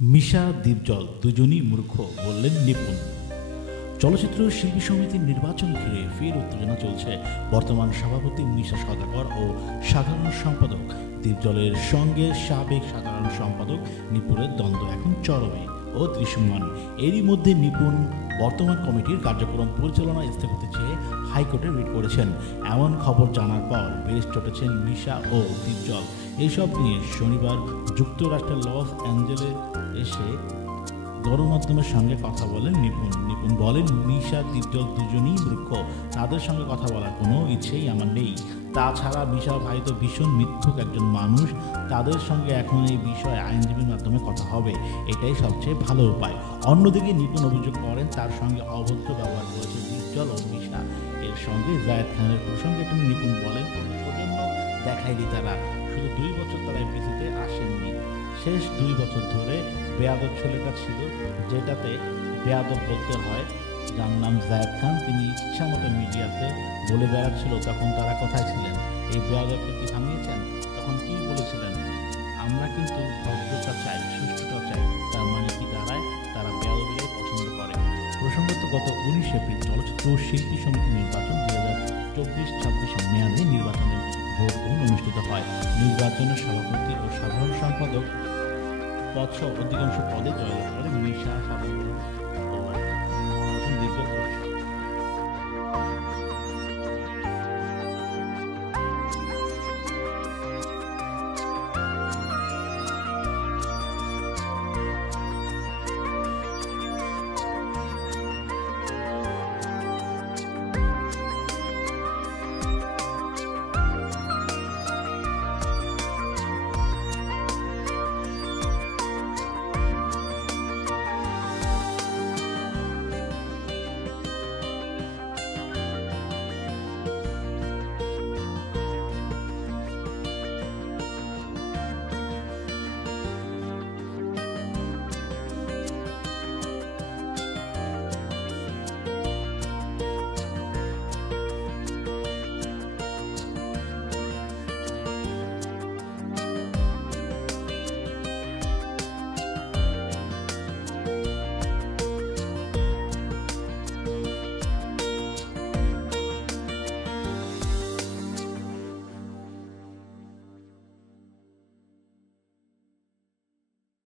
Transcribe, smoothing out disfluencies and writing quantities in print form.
মিশা দীপজল দুজনই মূর্খ বললেন নিপুণ। চলচ্চিত্র শিল্পী সমিতির নির্বাচন ঘিরে ফের উত্তেজনা চলছে। বর্তমান সভাপতি মিশা সওদাগর ও সাধারণ সম্পাদক দীপজলের সঙ্গে সাবেক সাধারণ সম্পাদক নিপুণের দ্বন্দ্ব এখন চরমে ও দৃশ্যমান। এরই মধ্যে নিপুণ বর্তমান কমিটির কার্যক্রম পরিচালনা স্থগিত চেয়ে হাইকোর্টে রিট করেছেন। এমন খবর জানার পর বেশ চটেছেন মিশা ও দীপজল। এসব নিয়ে শনিবার যুক্তরাষ্ট্রের লস অ্যাঞ্জেলে এসে গণমাধ্যমের সঙ্গে কথা বলেন নিপুণ বলেন, মিশা দীপজল দুজনই মূর্খ, তাদের সঙ্গে কথা বলার কোনো ইচ্ছেই আমার নেই। তাছাড়া মিশা ভাই তো ভীষণ মিথ্যুক একজন মানুষ, তাদের সঙ্গে এখন এই বিষয়ে আইনজীবীর মাধ্যমে কথা হবে, এটাই সবচেয়ে ভালো উপায়। অন্যদিকে নিপুণ অভিযোগ করেন তার সঙ্গে অভদ্র ব্যবহার করেছে দীপজল ও মিশা। এর সঙ্গে জায়েদ খানের প্রসঙ্গে তিনি নিপুণ বলেন, সৌজন্য দেখায়নি তারা, শুধু 2 বছর তারা এফডিসিতে আসেননি, শেষ 2 বছর ধরে বেয়াদব ছেলেটা ছিল, যেটাতে বেয়াদব বলতে হয়, যার নাম জায়েদ খান। তিনি ইচ্ছা মতো মিডিয়াতে বলে বেড়াচ্ছিল, তখন তারা কোথায় ছিলেন? এই বেয়াদবকে কি থামিয়েছেন? তখন কি বলেছিলেন? আমরা কিন্তু ভদ্রতা চাই, সুষ্ঠুতা চাই। তার মানে কি দাঁড়ায়? তারা বেয়াদবিরাই পছন্দ করে। প্রসঙ্গত গত 19 এপ্রিল চলচ্চিত্র শিল্পী সমিতি নির্বাচন 2024-26 মেয়াদে নির্বাচনের ভোট গ্রহণ অনুষ্ঠিত হয়। নির্বাচনের সভাপতি ও সাধারণ সম্পাদক পদসহ অধিকাংশ পদে জয়লাভ করে মিশা সওদাগর।